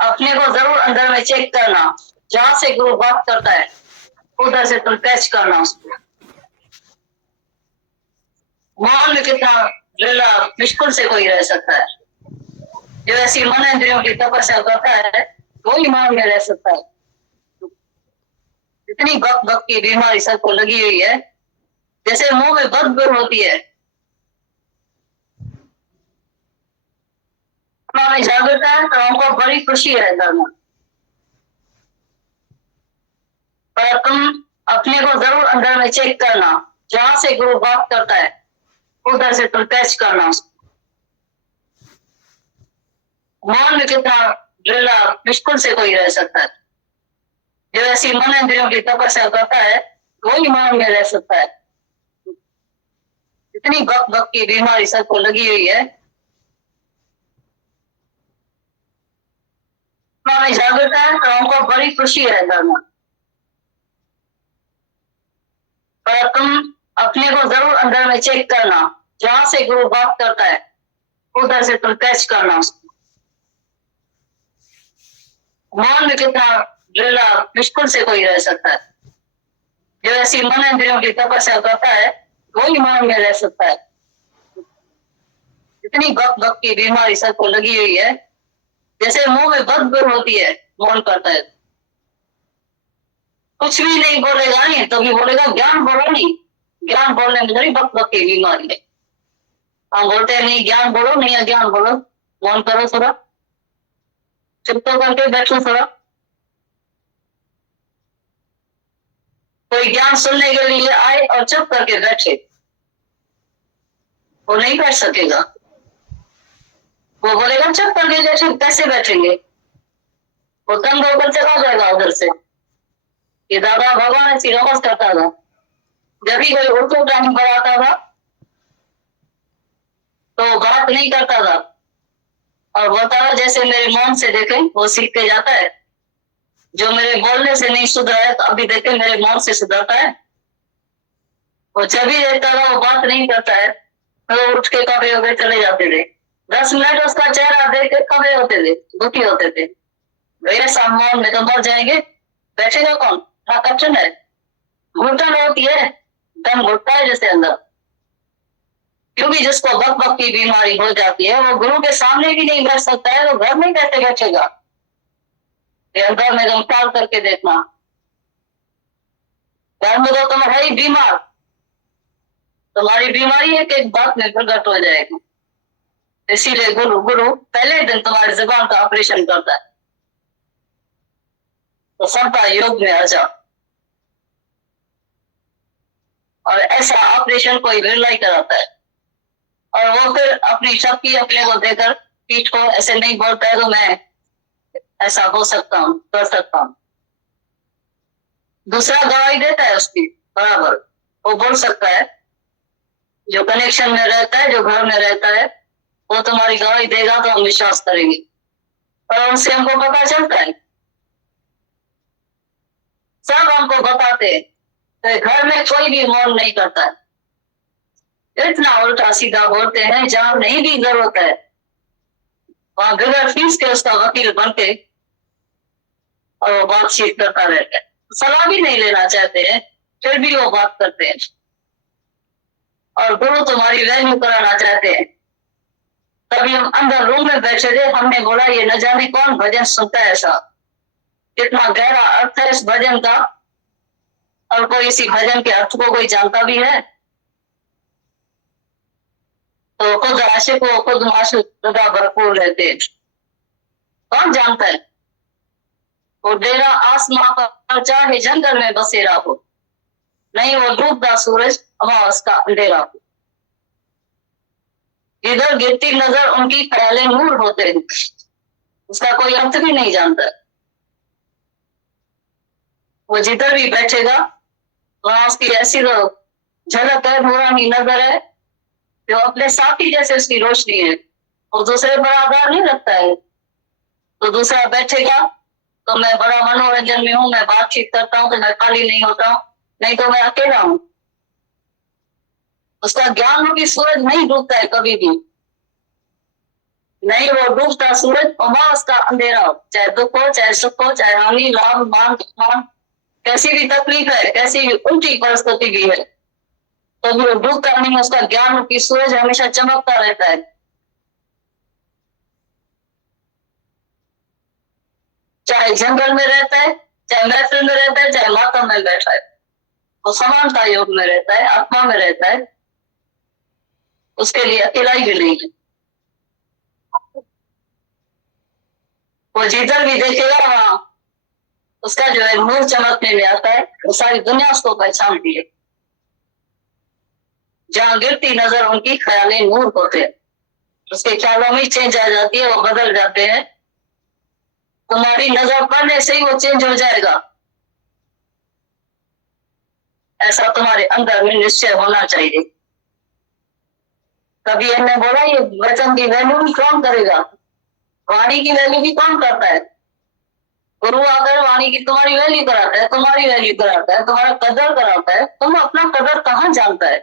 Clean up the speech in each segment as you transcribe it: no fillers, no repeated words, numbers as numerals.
अपने को जरूर अंदर में चेक करना, जहां से गुरु बात करता है उधर से तुम कैच करना उसको। मौन में कितना लीला मुश्किल से कोई रह सकता है। जो ऐसी मन इंद्रियों की तपस्या करता है वही मौन में रह सकता है। इतनी बक बक की बीमारी सबको लगी हुई है, जैसे मुंह में बदबू होती है। में जागृत है तो हमको बड़ी खुशी है धर्म, पर तुम अपने को जरूर अंदर में चेक करना, जहां से गुरु बात करता है उधर से तुम कैच करना उसको। मौन में कितना लीला मुश्किल से कोई रह सकता है। जो ऐसी मन इंद्रियों की तपस्या करता है वही मौन में रह सकता है। इतनी बक बक की बीमारी सबको लगी हुई है, में जागृत है तो हमको बड़ी खुशी है धर्म, पर तुम अपने को जरूर अंदर में चेक करना, जहां से गुरु बात करता है उधर से तुम कैच करना उसको। मौन में कितना लीला मुश्किल से कोई रह सकता है। जो ऐसी मन इंद्रियों की तपस्या करता है वही मौन में रह सकता है। इतनी बक बक की बीमारी सबको लगी हुई है, जैसे मुंह में बदबू होती है मौन करता है। कुछ भी नहीं बोलेगा नहीं तो भी बोलेगा ज्ञान बोलो नहीं। ज्ञान बोलने में बड़ी बक बक की बीमारी है। हम बोलते हैं नहीं ज्ञान बोलो, नहीं अज्ञान बोलो, मौन करो थोड़ा, चुप तो करके बैठो थोड़ा। कोई ज्ञान सुनने के लिए आए और चुप करके बैठे, वो नहीं बैठ सकेगा। वो बोलेगा चुप करके बैठे, कैसे बैठेंगे? वो तंग होकर चला जाएगा उधर से। ये दादा भगवान ऐसी रमस करता था, जब भी कोई उल्टो टाइम पर आता था तो बात नहीं करता था और बोलता था जैसे मेरे मौन से देखे वो सीख के जाता है। जो मेरे बोलने से नहीं सुधरा है तो अभी देखे मेरे मौन से सुधरता है। वो जब भी देखता था वो बात नहीं करता है तो उठ के कभी हो गए चले जाते थे। 10 मिनट उसका चेहरा देख के कभी होते थे, दुखी होते थे। भैया साहब मौन में तो मर जाएंगे, बैठेगा कौन? कठिन है, घुटन होती है, दम घुटता है जैसे अंदर। क्योंकि जिसको बक बक की बीमारी हो जाती है वो गुरु के सामने भी नहीं बैठ सकता है, तो घर में कैसे बैठेगा? ये अंदर में तुम ख्याल करके देखना, घर में तो तुम है ही बीमार, तुम्हारी बीमारी है कि एक बात में प्रकट हो जाएगी। इसीलिए गुरु गुरु पहले दिन तुम्हारी जुबान का ऑपरेशन करता है, तो समता योग में आ जाओ। और ऐसा ऑपरेशन कोई बिरला ही कराता है, और वो फिर अपनी शक्ति अपने को देकर पीठ को ऐसे नहीं बोलता है तो मैं ऐसा हो सकता हूँ, कर सकता हूँ। दूसरा गवाही देता है उसकी बराबर, वो बोल सकता है। जो कनेक्शन में रहता है, जो घर में रहता है, वो तुम्हारी गवाही देगा तो हम विश्वास करेंगे। और उनसे हमको पता चलता है, सब हमको बताते हैं। तो घर में कोई भी मौन नहीं करता है, इतना उल्टा सीधा बोलते हैं। जहां नहीं भी जरूरत है वहां बगैर फीस के उसका वकील बन के और वो बातचीत करता रहता है। सलाह भी नहीं लेना चाहते हैं फिर भी वो बात करते हैं, और गुरु तुम्हारी वैल्यू कराना चाहते हैं। तभी हम अंदर रूम में बैठे थे, हमने बोला ये न जाने कौन भजन सुनता है, ऐसा कितना गहरा अर्थ है इस भजन का, और कोई इसी भजन के अर्थ को कोई जानता भी है? तो खुद आशिक को खुद माशिक सदा भरपूर रहते हैं, कौन जानता है? वो डेरा आसमां पर चाहे जंगल में बसेरा हो, नहीं वो डूबता सूरज अमावस का अंधेरा हो। इधर गिरती नजर उनकी ख्यालें नूर होते हैं, उसका कोई अर्थ भी नहीं जानता। वो जिधर भी बैठेगा वहां उसकी ऐसी झलक है, नूरानी नजर है, जो अपने साथी जैसे उसकी रोशनी है, और दूसरे पर आधार नहीं रखता है। तो दूसरा बैठेगा तो मैं बड़ा मनोरंजन में हूँ, मैं बातचीत करता हूँ तो मैं खाली नहीं होता हूँ, नहीं तो मैं अकेला हूँ। उसका ज्ञान की सूरज नहीं डूबता है कभी भी। नहीं वो डूबता सूरज अमावस का अंधेरा हो, चाहे दुख हो, चाहे सुख हो, चाहे हानि, लाभ, मान, मान, कैसी भी तकलीफ है, कैसी भी उल्टी परिस्थिति भी है, तो भी वो डूबता नहीं, उसका ज्ञान रूपी सूरज हमेशा चमकता रहता है। चाहे जंगल में रहता है, चाहे महफिल में रहता है, चाहे माता में बैठा है, वो समानता योग में रहता है, आत्मा में रहता है, उसके लिए अकेलाई भी नहीं है। वो जिधर भी देखेगा वहां उसका जो है नूर चमकने में आता है, वो सारी दुनिया उसको पहचानती है। जहां गिरती नजर उनकी ख्यालें नूर होते हैं, उसके ख्यालों में चेंज आ जाती है, वो बदल जाते हैं। तुम्हारी नजर पड़ने से ही वो चेंज हो जाएगा, ऐसा तुम्हारे अंदर में निश्चय होना चाहिए। कभी हमने बोला ये वचन की वैल्यू भी कौन करेगा, वाणी की वैल्यू भी कौन करता है? गुरु आकर वाणी की तुम्हारी वैल्यू कराता है, तुम्हारी वैल्यू कराता है, तुम्हारा कदर कराता है। तुम अपना कदर कहाँ जानता है?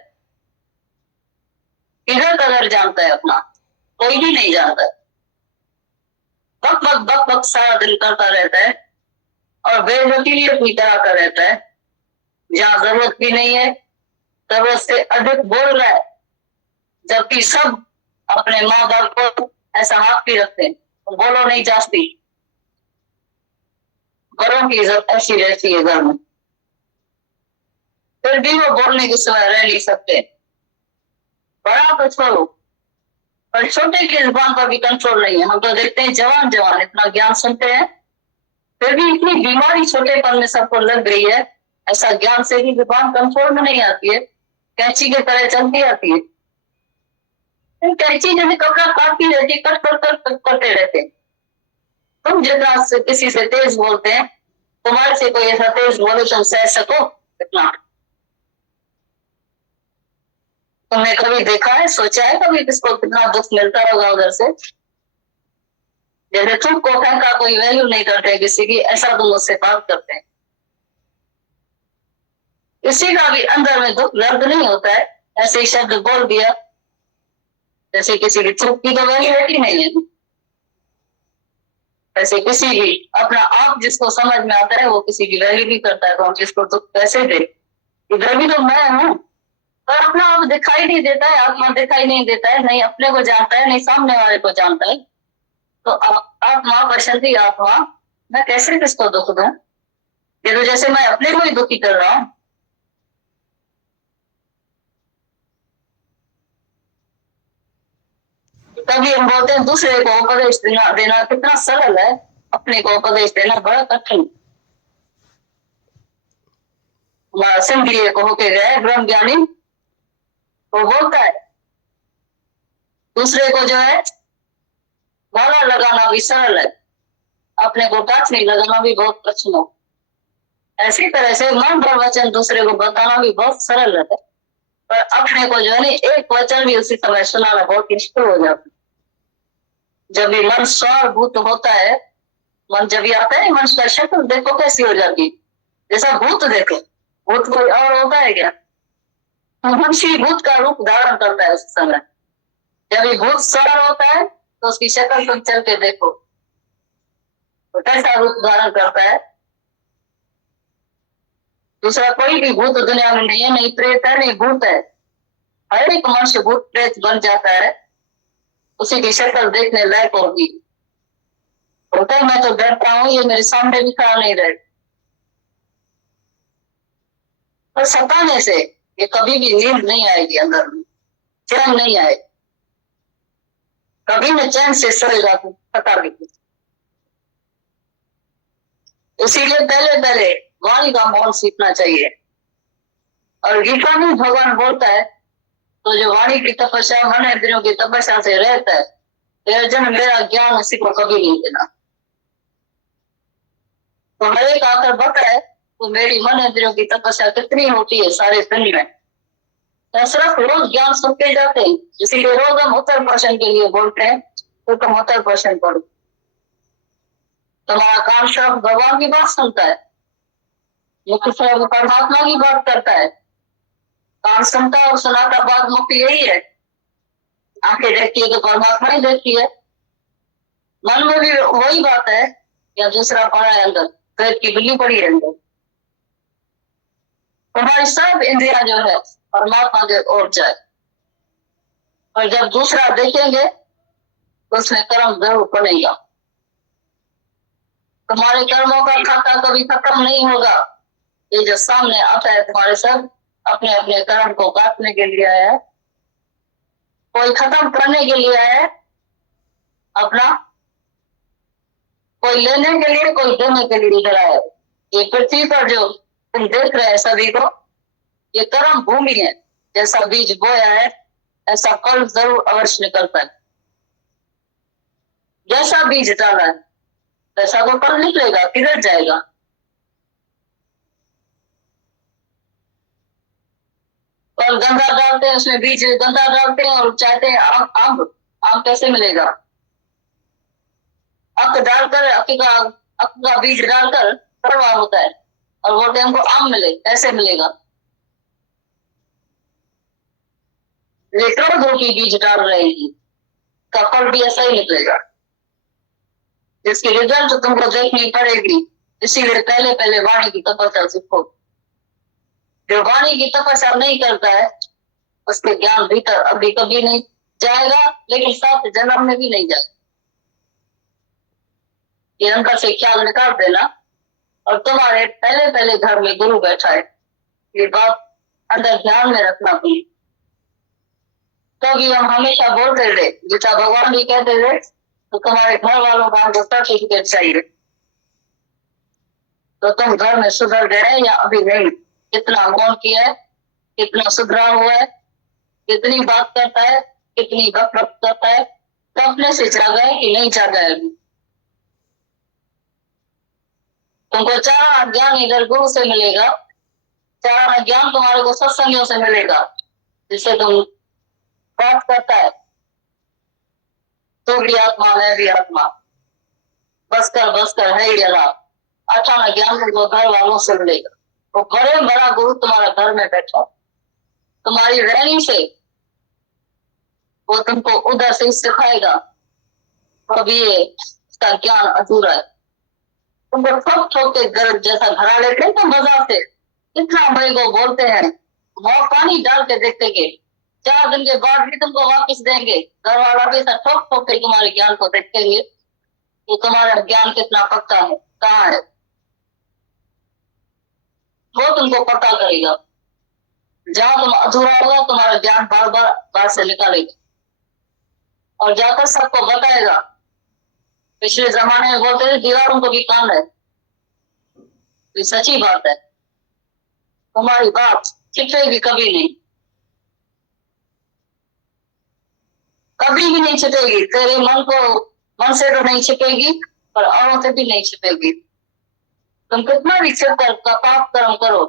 किधर कदर जानता है अपना? कोई भी नहीं जानता है। बक बक बक बक सारा दिन करता रहता है और बेवकूफी अपनी तरह का रहता है, जहां जरूरत भी नहीं है, जरूरत से अधिक बोल रहा है, जबकि सब अपने माँ बाप को ऐसा हाथ भी रखते हैं, बोलो नहीं जाती, बड़ों की इज्जत ऐसी रहती है घर में, फिर भी वो बोलने के सिवाय रह नहीं सकते। बड़ा तो छोड़ो, पर छोटे की जुबान पर भी कंट्रोल नहीं है। हम तो देखते हैं जवान जवान इतना ज्ञान सुनते हैं, फिर भी इतनी बीमारी छोटेपन में सबको लग गई है। ऐसा ज्ञान से भी जुबान कंट्रोल में नहीं आती है, कैंची की तरह चलती आती है। कैंची जैसे कपड़ा काटती रहती है, कट कर करते रहते। तुम जितना से किसी से तेज बोलते हैं, तुम्हारे से कोई ऐसा तेज बोले तुम सह सको इतना? तुमने कभी देखा है, सोचा है कभी किसको कितना दुख मिलता होगा उधर से? जैसे तुम कोठा का कोई वैल्यू नहीं करते किसी की, ऐसा तुम उससे बात करते हैं। किसी का भी अंदर में दुख दर्द नहीं होता है, ऐसे ही शब्द बोल दिया, जैसे किसी की चुप की तो वैल्यू होती नहीं है। ऐसे किसी भी अपना आप जिसको समझ में आता है वो किसी की वैल्यू भी करता है, तो हम जिसको दुख कैसे दे? इधर भी तो मैं हूँ, पर अपना आप दिखाई नहीं देता है, आत्मा दिखाई नहीं देता है, नहीं अपने को जानता है, नहीं सामने वाले को जानता है। तो आत्मा बसंती आत्मा, मैं कैसे किसको दुख दूं? ये तो जैसे मैं अपने को ही दुखी कर रहा हूं। तभी हम बोलते हैं दूसरे को उपदेश देना कितना सरल है, अपने को उपदेश देना बड़ा कठिन। सिंह को होके गए ब्रह्म ज्ञानी, वो बोलता है दूसरे को जो है माला लगाना भी सरल है, अपने को टाचनी लगाना भी बहुत कठिन हो। ऐसी तरह से मन भर वचन दूसरे को बताना भी बहुत सरल रहता है, पर अपने को जो है ना एक वचन भी उसी समय सुनाना बहुत मुश्किल हो जाता है। जब भी मन स्वभूत होता है, मन जब भी आता है, मन का शक्ल देखो कैसी हो जाती है, जैसा भूत देखो। भूत कोई और होता है क्या? मनुष्य भूत का रूप धारण करता है उस समय। जब भी भूत सवार होता है तो उसकी शक्ल तुम चल के देखो, तो कैसा रूप धारण करता है। दूसरा कोई भी भूत दुनिया में नहीं है, नहीं प्रेत है नहीं भूत है। हर एक मनुष्य भूत प्रेत बन जाता है, उसी की शक्ल देखने लायक होगी। होता है मैं तो डरता हूँ, ये मेरे सामने भी खड़ा नहीं रहे, पर सताने से ये कभी भी नींद नहीं आएगी, अंदर में चैन नहीं आएगी, कभी न चैन से सोएगा पता भी। इसीलिए पहले पहले वाणी का मौन सीखना चाहिए। और गीता में भगवान बोलता है, तो जो वाणी की तपस्या मन इंद्रियों की तपस्या से रहता है, जन मेरा ज्ञान उसी को कभी नहीं देना। तो हर एक आकर बताए तो मेरी मन इंद्रियों की तपस्या कितनी होती है सारे दिन में। तो सिर्फ रोज ज्ञान सुनते जाते हैं, इसीलिए रोज हम उत्तर प्रश्न के लिए बोलते हैं, तो तुम उत्तर प्रश्न पढ़ो। तुम्हारा काम सिर्फ भगवान की बात सुनता है, मुख्य सिर्फ परमात्मा की बात करता है। कान सुनता और सुनाता बात मुख्य यही है। आंखें देखती है तो परमात्मा ही देखती है, मन में भी वही बात है या दूसरा पड़ा है अंदर, पेट की बिल्ली पड़ी है अंदर। हमारी सब इंद्रिया जो है परमात्मा के ओर जाए, और जब दूसरा देखेंगे तो उसमें कर्म जरूर पड़ेगा। तुम्हारे कर्मों का खाता कभी खत्म नहीं होगा। ये जो सामने आता है तुम्हारे सब अपने अपने कर्म को काटने के लिए आया है, कोई खत्म करने के लिए आया है अपना, कोई लेने के लिए, कोई देने के लिए इधर आया है। ये पृथ्वी पर जो तुम देख रहे हैं सभी को, ये कर्म भूमि है। जैसा बीज बोया है ऐसा फल जरूर अवश्य निकलता है। जैसा बीज डाला है वैसा तो फल निकलेगा, किधर जाएगा। और गंगा डालते हैं उसमें बीज, गंगा डालते हैं और चाहते हैं आम, आम कैसे मिलेगा। अक डालकर अक का बीज डालकर कड़वा होता है और बोलते हैं हमको आम मिले, कैसे मिलेगा। करोड़ों की बीज डाल रहे हैं, का फल भी ऐसा ही निकलेगा, जिसकी रिजल्ट तुमको देखनी पड़ेगी। इसीलिए पहले पहले वाणी की तपस्या सीखो। जो वाणी की तपस्या नहीं करता है उसके ज्ञान भीतर अभी कभी नहीं जाएगा, लेकिन 7 जन्म में भी नहीं जाएगा। ये अंदर से ख्याल निकाल देना। और तुम्हारे पहले पहले घर में गुरु बैठा है, ये बात अंदर ध्यान में रखना भी। क्योंकि हम हमेशा बोलते थे, जैसा भगवान भी कहते थे, तो तुम्हारे घर वालों का हमको सर्टिफिकेट चाहिए। तो तुम घर में सुधर गए या अभी नहीं, कितना मौन किया है, कितना सुधरा हुआ है, कितनी बात करता है, कितनी बक करता है, तो अपने से जागा है कि नहीं जागा है। तुमको 4 ज्ञान इधर गुरु से मिलेगा, 4 ज्ञान तुम्हारे को सत्संगियों से मिलेगा, जिससे तुम बात करता है तो भी आत्मा है भी आत्मा, बस कर है ही अला। 18 ज्ञान तुमको घर वालों से मिलेगा। वो बड़े बड़ा गुरु तुम्हारा घर में बैठा, तुम्हारी रहनी से वो तुमको उधर से सिखाएगा। अभी इसका ज्ञान अधूरा है। तुमको ठोक ठोक के घर जैसा घरा लेते हैं तो मजा से इतना भाई को बोलते हैं, वहां पानी डाल के देखते कि 4 दिन के बाद भी तुमको वापस देंगे। घर वाला भी ऐसा ठोक ठोक के तुम्हारे ज्ञान को देखेंगे कि तुम्हारा ज्ञान कितना पक्का है, कहाँ है, वो तुमको पता करेगा। जहां तुम अधूरा होगा तुम्हारा ज्ञान बार बार बाहर से निकालेगा और जाकर सबको बताएगा। पिछले जमाने में बोलते थे दीवारों को भी कान है, ये सच्ची बात है। तुम्हारी बात छिपेगी कभी नहीं, कभी भी नहीं छिपेगी। तेरे मन से तो नहीं छिपेगी और औरों से भी नहीं छिपेगी। तुम कितना भी छिप कर पाप कर्म करो,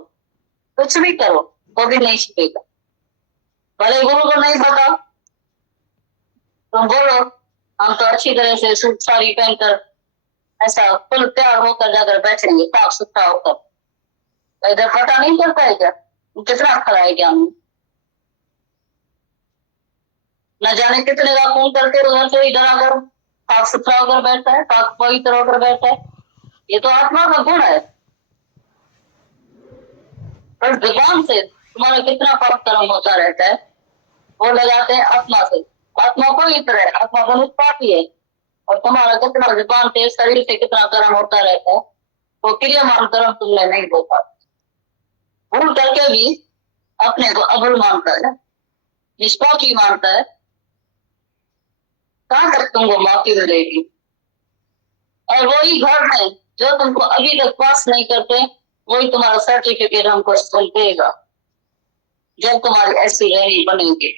कुछ भी करो, तो भी नहीं छिपेगा। भले गुरु को नहीं पता, तुम बोलो हम तो अच्छी तरह से सूट साड़ी पहनकर ऐसा फुल तैयार होकर जाकर बैठेंगे साफ सुथरा होकर, इधर पता नहीं चलता है क्या कितना खरा है ज्ञान। न जाने कितने का खून करके उधर से इधर आकर साफ सुथरा होकर बैठता है, पाक पवित्र होकर बैठता है। ये तो आत्मा का गुण है। पर जुबान से तुम्हारा कितना पाप कर्म होता रहता है, वो लगाते हैं आत्मा से। आत्मा पवित्र है, आत्मा का निष्पापी है, और तुम्हारा कितना जुबान से शरीर से कितना कर्म होता रहता है, वो क्रियामान कर्म तुमने नहीं हो पाता। भूल करके भी अपने को अभूल मानता है, निष्पापी मानता है, कहां तक तुमको माफी मिलेगी। और वही घर है जो तुमको अभी तक पास नहीं करते, वही तुम्हारा सर्टिफिकेट हमको देगा जब तुम्हारी ऐसी रहनी बनेगी,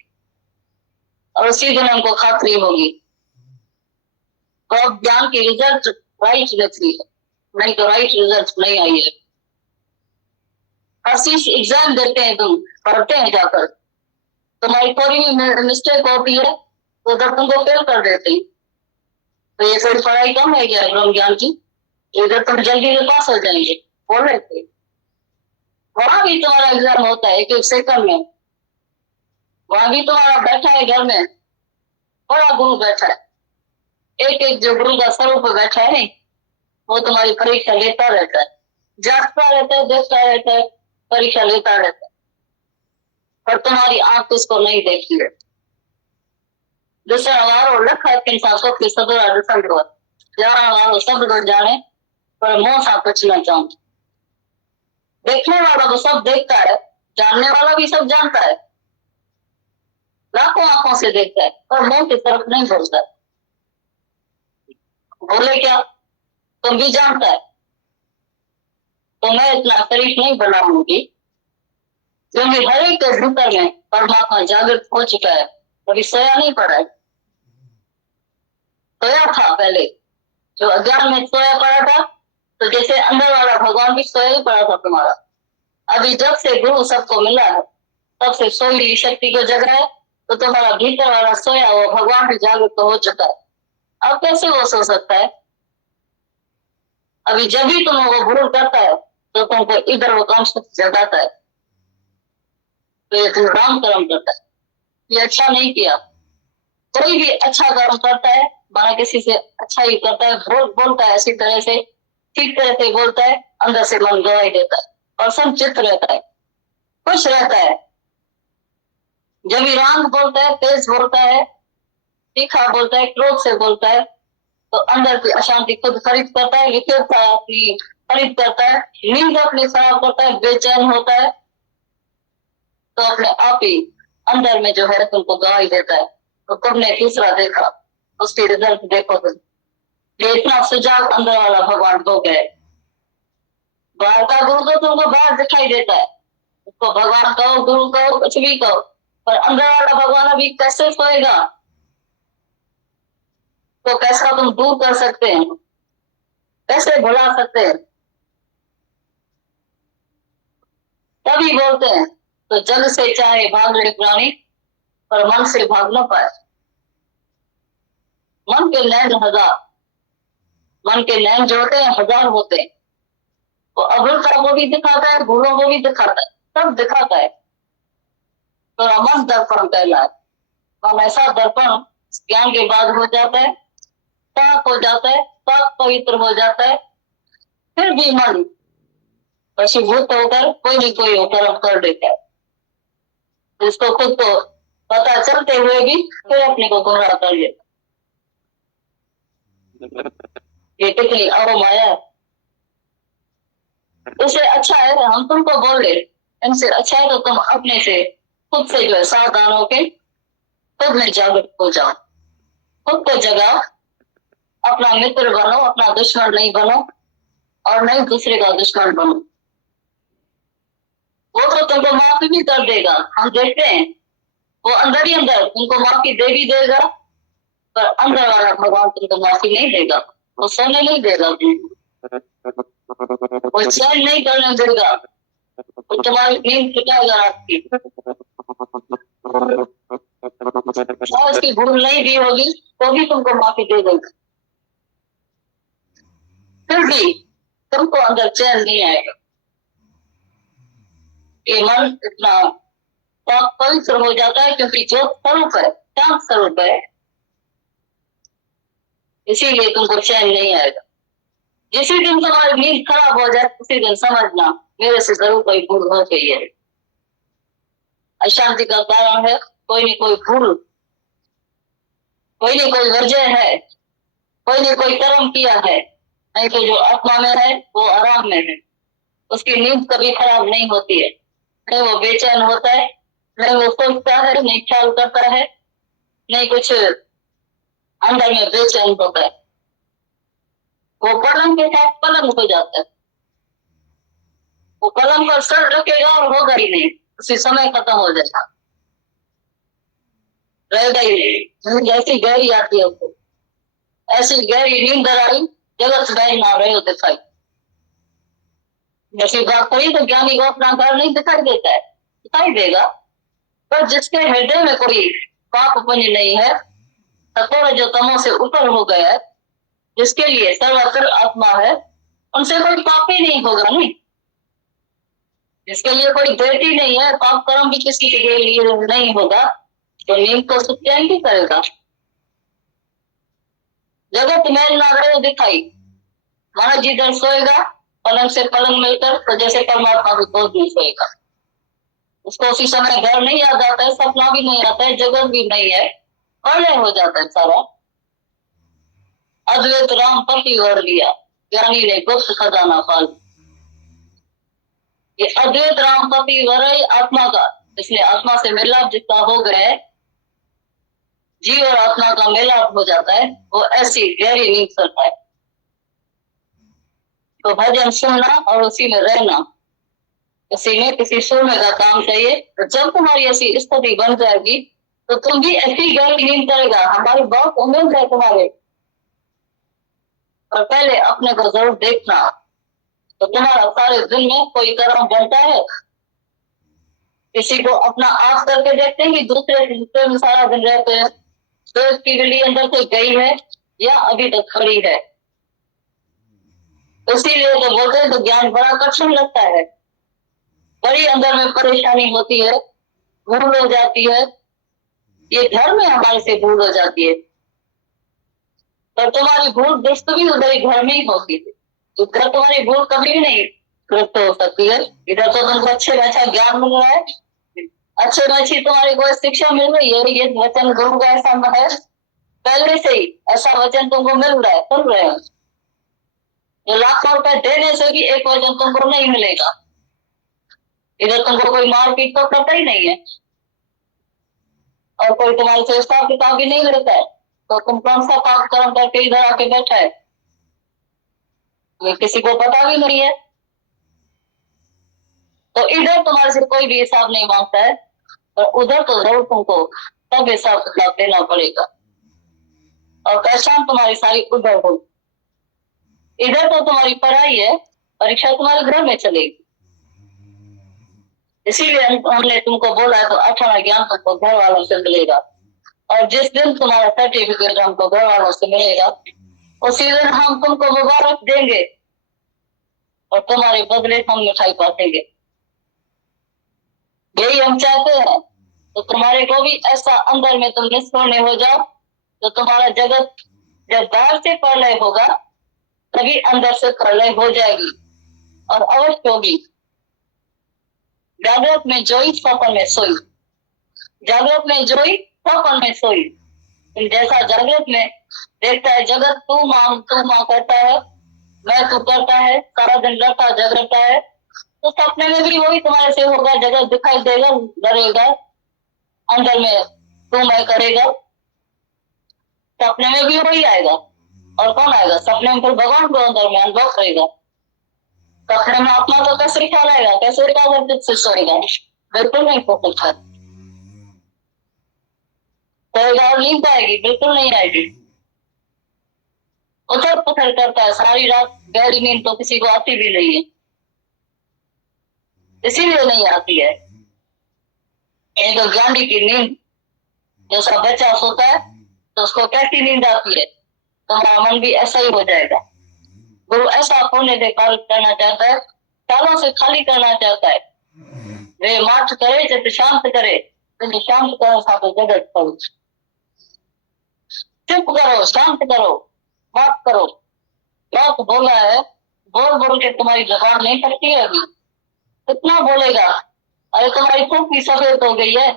और उसी दिन हमको खातरी होगी। तो अब ज्ञान की रिजल्ट राइट निकली है, नहीं तो राइट रिजल्ट नहीं आई है। हर चीज एग्जाम देते हैं, तुम पढ़ते हैं जाकर, तुम्हारी थोड़ी भी मिस्टेक होती है तो उधर तुमको फेल कर देते हैं। तो ये थोड़ी पढ़ाई कम है क्या ब्रह्म ज्ञान की, इधर तुम जल्दी से पास हो जाएंगे बोल रहे थे। वहां भी तुम्हारा एग्जाम होता है 1-1 सेकंड में, वहां भी तुम्हारा बैठा है घर में बड़ा गुरु बैठा है, एक एक जो गुरु का स्वरूप बैठा है, वो तुम्हारी परीक्षा लेता रहता है, जांचता रहता है, देखता रहता है, परीक्षा लेता रहता है, पर तुम्हारी आंख उसको नहीं देखती है। दूसरा हमारो लखा इंसान को सदरा जाना हमारो सब लोग जाने, पर मुंह सा कुछ न चाहूं। देखने वाला तो सब देखता है, जानने वाला भी सब जानता है, लाखों आंखों से देखता है, पर मुंह की तरफ नहीं बोलता है। बोले क्या, तुम भी जानता है, तो मैं इतना शरीफ नहीं बनाऊंगी, क्योंकि हर एक के भीतर में परमात्मा जागृत हो चुका है, कभी सोया नहीं पड़ा है। सोया था पहले, जो अज्ञान में सोया पड़ा था, तो जैसे अंदर वाला भगवान भी सोया ही पड़ा था तुम्हारा। अभी जब से गुरु सबको मिला है, तब से सोई शक्ति को जगा है, तो तुम्हारा भीतर वाला सोया हुआ भगवान भी जागृत हो चुका है। अब कैसे वो सो सकता है? अभी जब भी तुम वो भूल करता है, तो तुमको इधर वो काम जगाता है, तो ये तुम राम कर्म करता है, ये अच्छा नहीं किया। कोई भी अच्छा कर्म करता है, माना किसी से अच्छा ही करता है, बोलता है ऐसी तरह से, ठीक तरह से बोलता है, अंदर से मन गवाही देता है और संचित रहता है, खुश रहता है। जब भी राम बोलता है, तेज बोलता है, तीखा बोलता है, क्रोध से बोलता है, तो अंदर की अशांति खुद खरीद करता है, विकृतता की खरीद करता है, नींद अपनी खराब करता है, बेचैन होता है, तो अपने आप ही अंदर में जो है तुमको गवाही देता है। तो तुमने तीसरा देखा, उसकी रिजल्ट देखो तुम, ये इतना सुजाग अंदर वाला भगवान हो गए। बाहर का गुरु तो तुमको बाहर दिखाई देता है, उसको भगवान कहो, गुरु कहो, कुछ भी कहो, पर अंदर वाला भगवान अभी कैसे सोएगा? तो कैसा तुम दूर कर सकते हैं, कैसे भुला सकते हैं? तभी बोलते हैं, तो जग से चाहे भाग ले प्राणी, पर मन से भाग न पाए। मन के नैन हजार, मन के नैन जो होते हैं हजार होते हैं, वो अभ्रता को भी दिखाता है, भूलों को भी दिखाता है, सब दिखाता है। तो मन दर्पण कहलाए। मन ऐसा दर्पण ज्ञान के बाद हो जाता है, पाक हो जाता है, पाक पवित्र हो जाता है, फिर भी मन वशीभूत होकर कोई न कोई कर्म कर देता है, इसको खुद को पता चलते हुए भी फिर अपने को गुमराह कर लेता। ये कितनी अवमाया है। उससे अच्छा है हम तुमको बोल रहे, इनसे अच्छा है तो तुम अपने से खुद से जो है सावधान होके खुद में जागरूक हो जाओ, खुद को जगाओ, अपना मित्र बनो, अपना दुश्मन नहीं बनो, और नहीं दूसरे का दुश्मन बनो। वो तो तुमको माफी भी कर देगा, हम देखते हैं, वो अंदर ही अंदर तुमको माफी दे भी देगा, पर अंदर वाला भगवान तुमको माफी नहीं देगा, वो सोने नहीं देगा, वो चैन नहीं करने देगा, वो तुम्हारी नींद छुटाएगा आपकी। और उसकी भूल नहीं भी होगी तो भी तुमको माफी दे देगा, फिर भी तुमको अंदर चैन नहीं आएगा। ये मन इतना पवित्र हो जाता है, क्योंकि जो स्वरूप है, शांत स्वरूप है, इसीलिए तुमको चैन नहीं आएगा। जिस दिन तुम्हारी नींद खराब हो जाए, उसी दिन समझना मेरे से जरूर कोई भूल हो गई है। अशांति का कारण है कोई न कोई भूल, कोई न कोई वजह है, कोई न कोई कर्म किया है, नहीं तो जो आत्मा में है वो आराम में है, उसकी नींद कभी खराब नहीं होती है, नहीं वो बेचैन होता है, नहीं वो सोचता है, नहीं ख्याल करता है, नहीं कुछ अंदर में बेचैन होता है, वो पलंग के साथ पलंग हो जाता है, वो पलंग पर सर रखेगा और होगा ही नहीं, उसी समय खत्म हो जाएगा, रहेगा ही नहीं। जैसी गहरी आती है उसको, ऐसी गहरी नींद आई, जगत में ना रहे हो दिखाई। जैसी बात करी तो ज्ञानी को अपना घर नहीं दिखाई देता है, दिखाई देगा, पर जिसके हृदय में कोई पाप पुण्य नहीं है, सतोर जो तमो से ऊपर हो गया है, जिसके लिए सर्वत्र आत्मा है, उनसे कोई पाप ही नहीं होगा। नहीं, जिसके लिए कोई देती नहीं है, पाप कर्म भी किसी के लिए नहीं होगा, तो नींद को सुचैन भी करेगा। जगत मेल ना रहे दिखाई। महाराज जिधर सोएगा पलंग से पलंग मिलकर, तो जैसे परमात्मा भी गोद में सोएगा। उसको उसी समय घर नहीं याद आता है, सपना भी नहीं आता है, जगत भी नहीं है, प्रलय हो जाता है सारा। अद्वैत राम पति वर लिया, ज्ञानी ने गुप्त खजाना पाल। ये अद्वैत राम पति वर आत्मा का, इसलिए आत्मा से मिलाप जितना हो गए, जीव और आत्मा का मिलाप हो जाता है, वो ऐसी गहरी नींद करता है। तो भजन सुनना और उसी में रहना, उसी में किसी शून्य का काम चाहिए। तो जब तुम्हारी ऐसी स्थिति बन जाएगी तो तुम भी ऐसी गहरी नींद करेगा। हमारी बहुत उम्मीद है तुम्हारे, और पहले अपने को जरूर देखना। तो तुम्हारा सारे दिन में कोई कर्म बनता है, किसी को अपना आप करके देखते हैं कि दूसरे में सारा दिन रहते हैं, तो इसकी गली अंदर से गई है या अभी तक खड़ी है। इसीलिए तो बोलते हैं, तो ज्ञान बड़ा कठिन लगता है, बड़ी अंदर में परेशानी होती है, भूल हो जाती है, ये घर में हमारे से भूल हो जाती है। पर तुम्हारी भूल दुष्ट भी उधर ही घर में ही होती है, तो घर तुम्हारी भूल कभी भी नहीं कृत हो सकती है। इधर तो तुमको अच्छे में अच्छा ज्ञान मिल रहा है, अच्छे में अच्छी तुम्हारी कोई शिक्षा मिल रही है, ये वचन गुरु का ऐसा है, पहले से ही ऐसा वचन तुमको मिल रहा है, सुन रहे हो। जो लाखों रुपए देने से भी एक वचन तुमको नहीं मिलेगा। इधर तुमको कोई मारपीट तो करता ही नहीं है, और कोई तुम्हारे से हिसाब किताब भी नहीं करता है, तो तुम कौन सा पाप कर्म करके इधर आके बैठा है, ये किसी को पता भी नहीं है। तो इधर तुम्हारे से कोई भी हिसाब नहीं मांगता है, और उधर तो जरूर तुमको सब हिसाब किताब देना पड़ेगा, और पहचान तुम्हारी सारी उधर हो। इधर तो तुम्हारी पढ़ाई है, परीक्षा तुम्हारे घर में चलेगी। इसीलिए हमने तुमको बोला है, तो अठारह ज्ञान तुमको घर वालों से मिलेगा, और जिस दिन तुम्हारा सर्टिफिकेट हमको घर वालों से मिलेगा, उसी दिन हम तुमको मुबारक देंगे, और तुम्हारे बदले हम मिठाई बांटेंगे। यही हम चाहते हैं। तो तुम्हारे को भी ऐसा अंदर में तुम निष्पर्ण हो जाओ, तो तुम्हारा जगत जब बाहर से प्रलय होगा, तभी अंदर से प्रलय हो जाएगी, और अवश्य होगी। जागृत में जोई स्वप्न में सोई, जागृत में जोई स्वप्न में सोई। जैसा जागृत में देखता है जगत तू मां करता है, मैं तू करता है, सारा दिन लड़ता झगड़ता है, तो सपने में भी वही तुम्हारे से होगा, जगत दिखाई देगा, डरेगा, अंदर में तू मैं करेगा, सपने में भी वही आएगा। और कौन आएगा सपने में? फिर भगवान को अंदर में अनुभव करेगा। सपने में अपना तो कैसे ख्याल आएगा, कैसे एकाग्रचित्त से सोएगा? बिल्कुल नहीं हो सकता। सोएगा और नींद आएगी? बिल्कुल नहीं आएगी। उथल पुथल करता है सारी रात, गहरी नींद तो किसी को आती भी नहीं है, इसीलिए नहीं आती है। एक तो ज्ञानी की नींद, जैसा बच्चा सोता है तो उसको कैसी नींद आती है, तुम्हारा मन भी ऐसा ही हो जाएगा। गुरु ऐसा पुण्य दे कार्य करना चाहता है, सालों से खाली करना चाहता है। वे माठ करे जब शांत करे, तुम शांत करो साथ जगत करो, चुप करो, शांत करो, माफ करो। बात बोला है, बोल बोल के तुम्हारी जबान नहीं थकती है अभी, कितना बोलेगा? अरे तुम्हारी टोपी सफेद हो गई है,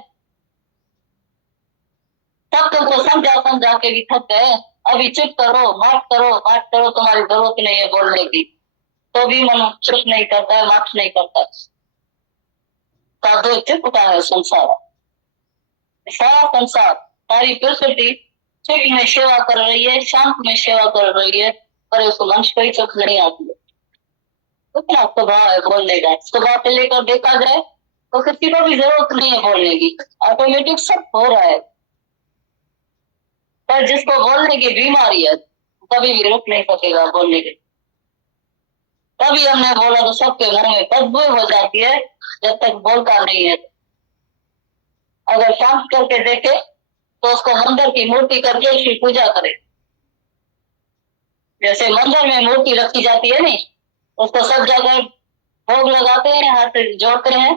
तब तुमको समझा समझा के भी थक गए, अभी चुप करो, माफ करो, माफ करो, तुम्हारी जरूरत नहीं है बोलने की, तो भी मन चुप नहीं करता है, माफ नहीं करता। साधु चुप का है संसार, सारा संसार, सारी प्रकृति चुप में सेवा कर रही है, शांत में सेवा कर रही है, पर उसको मन कोई चुप नहीं आती है। कितना स्वभाव है बोलने का, स्वभाव से लेकर देखा जाए तो किसी को भी जरूरत नहीं है बोलने की, ऑटोमेटिक सब हो रहा है। पर जिसको बोलने की बीमारी है, कभी भी रुक नहीं सकेगा बोलने के। तभी हमने बोला तो सबके मुंह में बदबू हो जाती है, जब तक बोलता नहीं है। अगर शांत करके देखे तो उसको मंदिर की मूर्ति करके उसकी पूजा करे। जैसे मंदिर में मूर्ति रखी जाती है नहीं, उसको सब जगह भोग लगाते हैं, हाथ जोड़ते हैं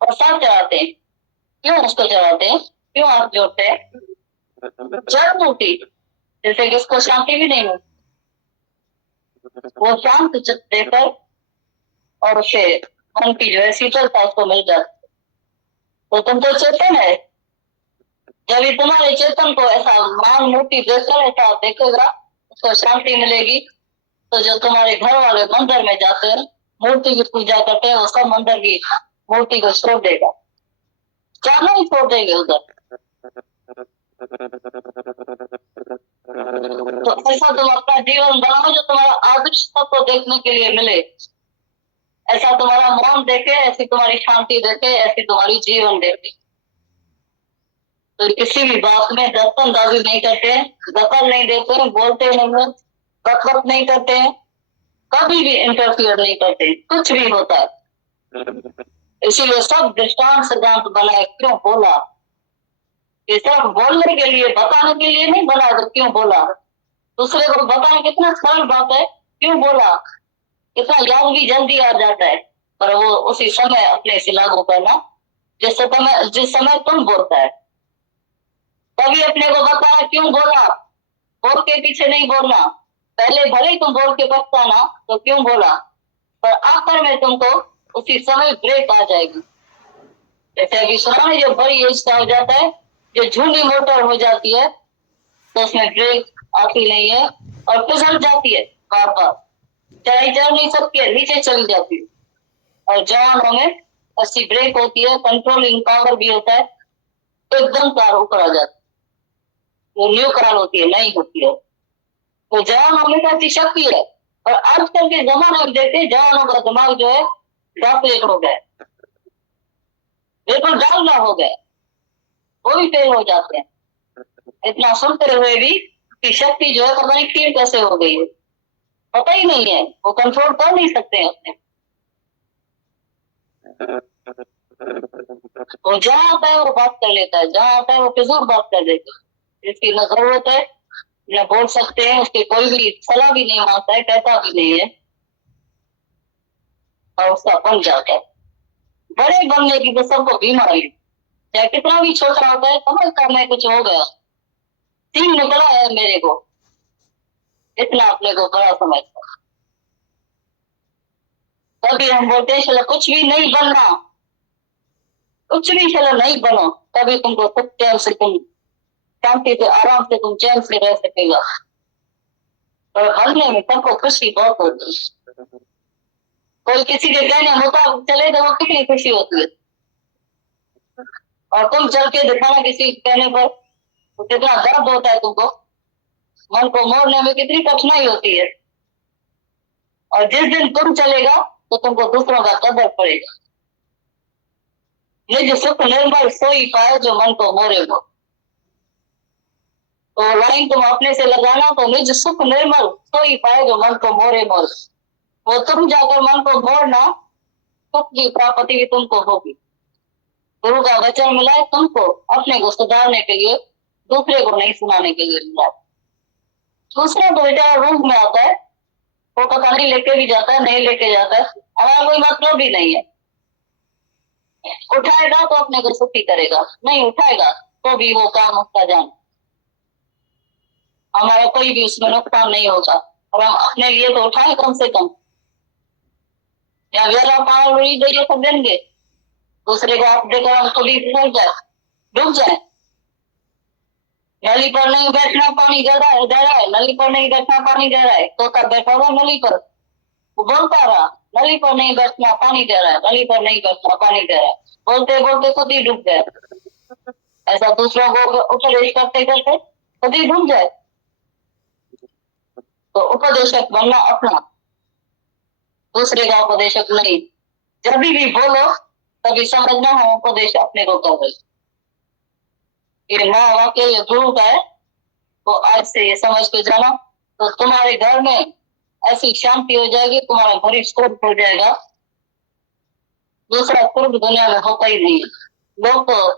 और साथ चढ़ाते हैं। क्यों उसको चढ़ाते हैं, क्यों हाथ जोड़ते हैं? जड़ मूर्ति, जैसे कि उसको शांति भी नहीं मिलती, वो शांत चित्त देकर और उसे मन की जो है शीतलता उसको मिल जाती। तो तुम तो चेतन है, जब ये तुम्हारे चेतन को ऐसा मान मूर्ति देखकर ऐसा देखेगा, उसको शांति मिलेगी। तो जो तुम्हारे घर वाले मंदिर में जाते हैं, मूर्ति की पूजा करते हैं, वो सब मंदिर की मूर्ति को छोड़ देगा, क्या नहीं छोड़ देंगे उधर। तो ऐसा तुम अपना जीवन बनाओ जो तुम्हारा आदर्श सबको देखने के लिए मिले। ऐसा तुम्हारा मौन देखे, ऐसी तुम्हारी शांति देखे, ऐसी तुम्हारी जीवन देखे। तो किसी भी बात में दखलंदाजी नहीं करते, दखल नहीं देते, बोलते नहीं, बकबक नहीं करते, कभी भी इंटरफियर नहीं करते, कुछ भी होता है। इसीलिए सब दृष्टांत सिद्धांत बनाए। क्यों बोला? ये सब बोलने के लिए, बताने के लिए नहीं बना, तो क्यों बोला? दूसरे को बताना कितना सरल बात है, क्यों बोला? इतना याद भी जल्दी आ जाता है, पर वो उसी समय अपने से लागू करना जिस समय तुम बोलता है, तभी अपने को बताना क्यों बोला। बोल के पीछे नहीं बोलना, पहले भले ही तुम बोल के पछताना तो क्यों बोला, पर आखिर में तुमको उसी समय ब्रेक आ जाएगी। जैसे अभी सुना है, जो बड़ी एज का हो जाता है, जो झूठी मोटर हो जाती है, तो उसमें ब्रेक आती नहीं है और फिसल जाती है बार बार, चाहे चल नहीं सकती है, नीचे चली जाती है। और जवानों में ऐसी ब्रेक होती है, कंट्रोलिंग पावर भी होता है, एकदम कार ऊपर आ जाती है, वो न्यू कार होती है, नहीं होती है। तो जवानों में ऐसी शक्ति है। और आजकल के जमाने में देखते हैं, जवानों का दिमाग जो है डॉक्टरेट हो गया, बिल्कुल डालना हो गया, वो भी फेल हो जाते हैं। इतना सुनते हुए भी कि शक्ति जो है पता नहीं क्यों कैसे हो गई है, पता ही नहीं है, वो कंट्रोल कर नहीं सकते हैं अपने। वो जहाँ आता है वो बात कर लेता है, जहाँ आता है वो फिजूल बात कर देता है, इसकी न जरूरत है न बोल सकते हैं, उसकी कोई भी सलाह भी नहीं मानता है, कहता भी नहीं है, और उसका बन जाता है। बड़े बनने की तो सबको बीमारी, चाहे कितना भी छोटा होता है, समझता मैं कुछ हो गया, सीन निकला है मेरे को, इतना अपने को बड़ा समझता। तभी हम बोलते हैं चलो कुछ भी नहीं बनना, कुछ भी चलो नहीं बनो, तभी तुमको सुख चैन से, तुम शांति से, आराम से, तुम चैन से रह सकेगा। और बनने में सबको खुशी बहुत होती है। कोई किसी के कहने मुताबिक चले तो वो कितनी खुशी होती है, और तुम चल के दिखाना किसी के कहने पर तो कितना दर्द होता है तुमको, मन को मोड़ने में कितनी कठिनाई होती है। और जिस दिन तुम चलेगा तो तुमको दूसरों का कदर पड़ेगा। निज सुख निर्मल सोई पाए जो मन को मोरे वो, तो लाइन तुम अपने से लगाना, तो निज सुख निर्मल सोई पाए जो मन को मोरे मोर, वो तुम जाकर मन को मोड़ना, सुख की प्राप्ति भी तुमको होगी। गुरु का वचन मिला है तुमको अपने को सुधारने के लिए, दूसरे को नहीं सुनाने के लिए मिला। दूसरा तो बेचारा रूप में आता है, वो पता नहीं लेके भी जाता है, नहीं लेके जाता है, हमारा कोई मतलब भी नहीं है। उठाएगा तो अपने को सुखी करेगा, नहीं उठाएगा तो भी वो काम उसका जान, हमारा कोई भी उसमें नुकसान नहीं होगा। और हम अपने लिए तो उठाए कम से कम, या वेला पावर उड़ी गई तो देंगे, दूसरे को आप देकर हम कभी डूब जाए। नली पर नहीं बैठना, पानी जा रहा है, नली पर नहीं बैठना, पानी जा रहा है, तोता बैठा हुआ नली पर, वो बोलता रहा नली पर नहीं बैठना, पानी दे रहा है, नली पर नहीं बैठना, पानी दे रहा है, बोलते बोलते खुद ही डूब गए। ऐसा दूसरों को उपदेश करते करते खुद ही डूब जाए। तो उपदेशक बनना अपना, दूसरे का उपदेशक नहीं। जब भी बोलो तभी समझना हम उपदेश अपने को कर रहे, ये माँ वाक्य ये गुरु का है, तो आज से ये समझ के जाना, तो तुम्हारे घर में ऐसी शांति हो जाएगी, तुम्हारा घर स्वर्ग हो जाएगा। दूसरा स्वर्ग दुनिया में होता ही नहीं। लोग तो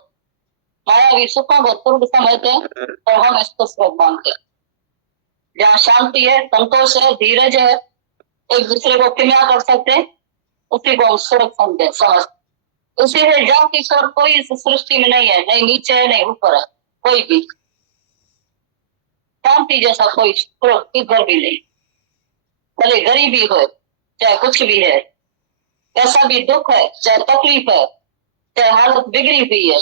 मायावी सुखों को स्वर्ग समझते हैं, और हम इसको स्वर्ग मानते हैं। जहाँ शांति है, संतोष है, धीरज है, एक दूसरे को क्षमा कर सकते हैं, उसी को हम स्वर्ग समझते समझ। उसी से जाति स्वर्ग कोई इस सृष्टि में नहीं है, नहीं नीचे है नहीं ऊपर है, कोई भी। शांति जैसा कोई किधर भी नहीं। भले गरीबी हो, चाहे कुछ भी है, कैसा भी दुख है, चाहे तकलीफ है, चाहे हालत बिगड़ी हुई है,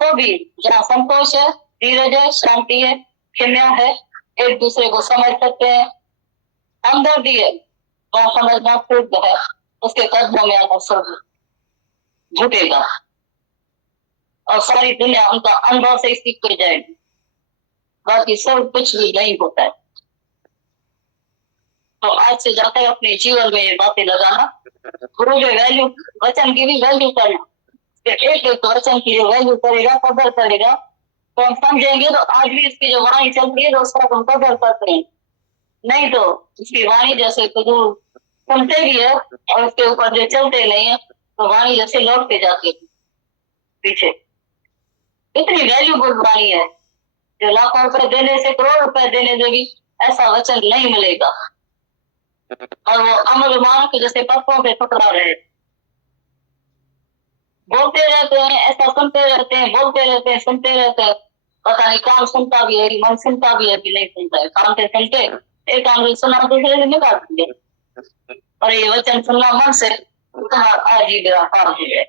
तो भी जहाँ संतोष है, धीरज है, शांति है, क्षमा है, एक दूसरे को समझ सकते हैं, हमदर्दी है, वहाँ समझना शुद्ध है, उसके कदमों में आकर सब झुकेगा और सारी दुनिया उनका अनुभव से सीख कर जाएगी। बाकी सब कुछ भी नहीं होता है। तो आज से जाकर अपने जीवन में ये बातें लगाना, गुरु के वैल्यू, वचन की भी वैल्यू करना, एक एक वचन की जो वैल्यू करेगा, कदर करेगा, तो हम समझेंगे। तो आज भी इसकी जो वाणी चलती है तो उसका हम कदर करते हैं। नहीं तो इसकी वाणी जैसे जो सुनते भी है और उसके ऊपर जो चलते नहीं है, तो वाणी जैसे लौटते जाती है पीछे। इतनी वैल्यूबल वाणी है जो लाखों रुपए देने से, करोड़ रुपए देने से भी ऐसा वचन नहीं मिलेगा। और वो अमर मान के जैसे पत्तों पे पकड़ा रहे, बोलते रहते हैं, ऐसा सुनते रहते हैं, बोलते रहते हैं, सुनते रहते हैं। पता नहीं कान सुनता भी है, मन सुनता भी है कि नहीं सुनता है। कान से सुनते एक कान से सुना, दूसरे से निकाल दिए। और ये वचन सुनना मन से, कहा आज ही मेरा काम है।